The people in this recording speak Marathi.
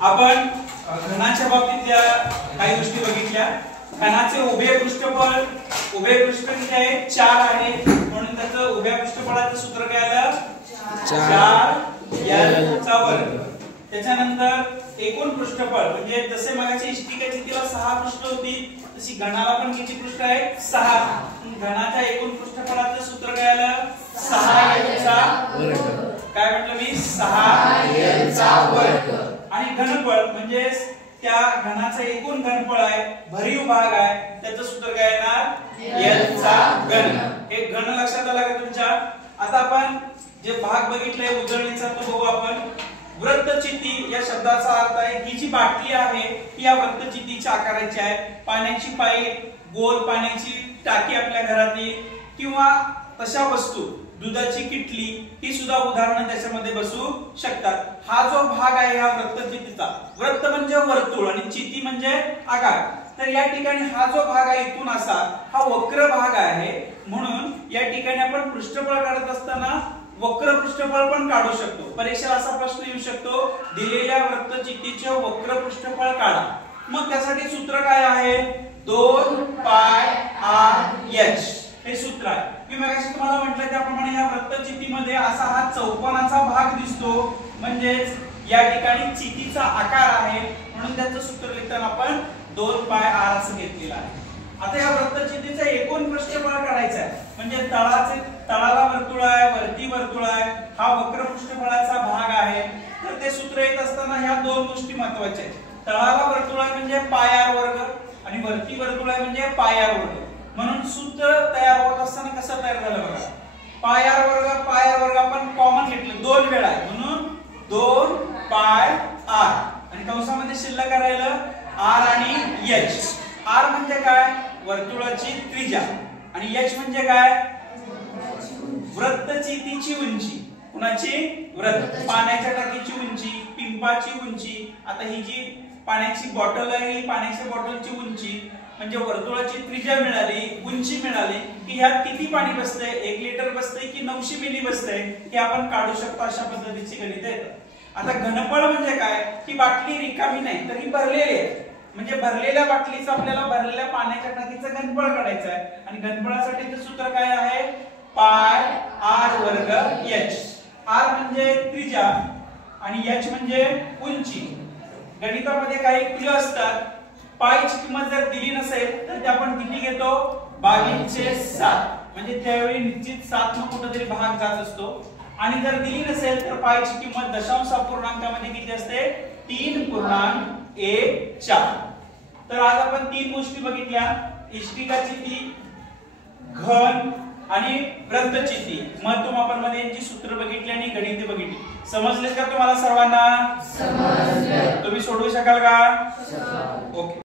आपण घनाच्या बाबतीतल्या काही गोष्टी बघितल्या। घनाचे उभे पृष्ठफळ किती आहे 4 आहे, म्हणून त्याचं उभ्या पृष्ठफळाचं सूत्र काय आलं 4l चा वर्ग। त्याच्यानंतर एकूण पृष्ठफळ म्हणजे जसे मगाची इष्टिकाची तिला 6 पृष्ठ होती तशी घनाला पण किती पृष्ठ आहेत 6। घनाच्या एकूण पृष्ठफळाचं सूत्र काय आलं 6l चा वर्ग। काय म्हटलं मी 6l चा वर्ग। आणि घनफळ म्हणजे त्या घनाचा एकूण घनफळ आहे, भरीव भाग आहे, त्याचं सूत्र काय येणार l चा घन। हे घन लक्षात आलं का तुमच्या? आता आपण जे भाग बघितलाय उजळणीचा तो बघू आपण। वृत्तचिती या शब्दाचा अर्थ आहे ही जी बाटली आहे ही या वृत्तचितीच्या आकाराची आहे। पाण्याची पाईप, गोल पाण्याची टाकी आपल्या घरातील किंवा तशा वस्तू, दुधाची किटली ही सुद्धा उदाहरणं त्याच्यामध्ये बसू शकतात। हा जो भाग आहे हा वृत्तचितीचा, वृत्त म्हणजे वर्तुळ आणि चिती म्हणजे आकार, तर या ठिकाणी हा जो भाग आहे इथून असा हा वक्र भाग आहे, म्हणून या ठिकाणी आपण पृष्ठफळ काढत असताना वक्र पृष्ठफळ पण काढू शकतो। परीक्षेला असा प्रश्न येऊ शकतो दिलेल्या वृत्तचितीचे वक्र पृष्ठफळ काढा। मग त्यासाठी सूत्र काय आहे 2πr(h) हे सूत्र आहे। मी मगाशी तुम्हाला म्हटलं त्याप्रमाणे या वृत्तचितीमध्ये असा हा चौकोनाचा भाग दिसतो, म्हणजे या ठिकाणी चितीचा आकार आहे, म्हणून त्याचं सूत्र लिहिताना आपण 2πr असं घेतलेलं आहे। आता या वृत्तचितीचा एकूण पृष्ठफळ काढायचा आहे, म्हणजे तळाला वर्तुळ आहे, वरती वर्तुळ आहे, हा वक्र पृष्ठफळाचा भाग आहे। तर ते सूत्र येत असताना ह्या दोन गोष्टी महत्त्वाच्या आहेत। तळाला वर्तुळ आहे म्हणजे πr वर्ग आणि वरती वर्तुळ आहे म्हणजे πr वर्ग, म्हणून सूत्र तयार होत असताना कसं तयार झालं बघा। πr वर्ग आपण कॉमन घेतलं 2 वेळा आहे, म्हणून 2πr आणि कंसामध्ये शिल्लक राहिलं r आणि h। r म्हणजे काय वर्तुळाची त्रिज्या आणि h म्हणजे काय वृत्तचितीची उंची। कुणाची पाण्याच्या टाकीची उंची, पिंपाची उंची। आता ही जी पाण्याची बॉटल आहे ही पाण्याच्या बॉटलची उंची म्हणजे वर्तुळाची त्रिज्या मिळाली, उंची मिळाली की ह्यात किती पाणी बसतंय, 1 लिटर बसतंय की 900 मिली बसतंय हे आपण काढू शकतो। अशा पद्धतीची गणितं येतात। आता घनफळ म्हणजे काय, ही बाटली रिकामी नाही तर ही भरलेली आहे, म्हणजे भरलेल्या बाटलीचं आपल्याला भरलेल्या पाण्याच्या टाकीचं घनफळ काढायचं आहे आणि घनफळासाठीचं सूत्र काय आहे πr वर्ग h। r म्हणजे त्रिज्या आणि h म्हणजे उंची। गणितामध्ये काही क्रिया असतात, पायची किंमत जर दिली नसेल तर ते आपण किती घेतो 22/7, म्हणजे त्यावेळी निश्चित 7 न कुठेतरी भाग जात असतो। आणि जर दिली नसेल तर पायची किंमत दशांश अपूर्णांकामध्ये किती असते 3.14। तर आज आपण 3 गोष्टी बघितल्या, इष्टिकाचिती, घन आणि वृत्तचिती, महत्त्वमापनमध्ये यांची सूत्र बघितली आणि गणिते बघितली। समजले का तुम्हाला सर्वांना? समजले। तुम्ही सोडवू शकाल का? ओके।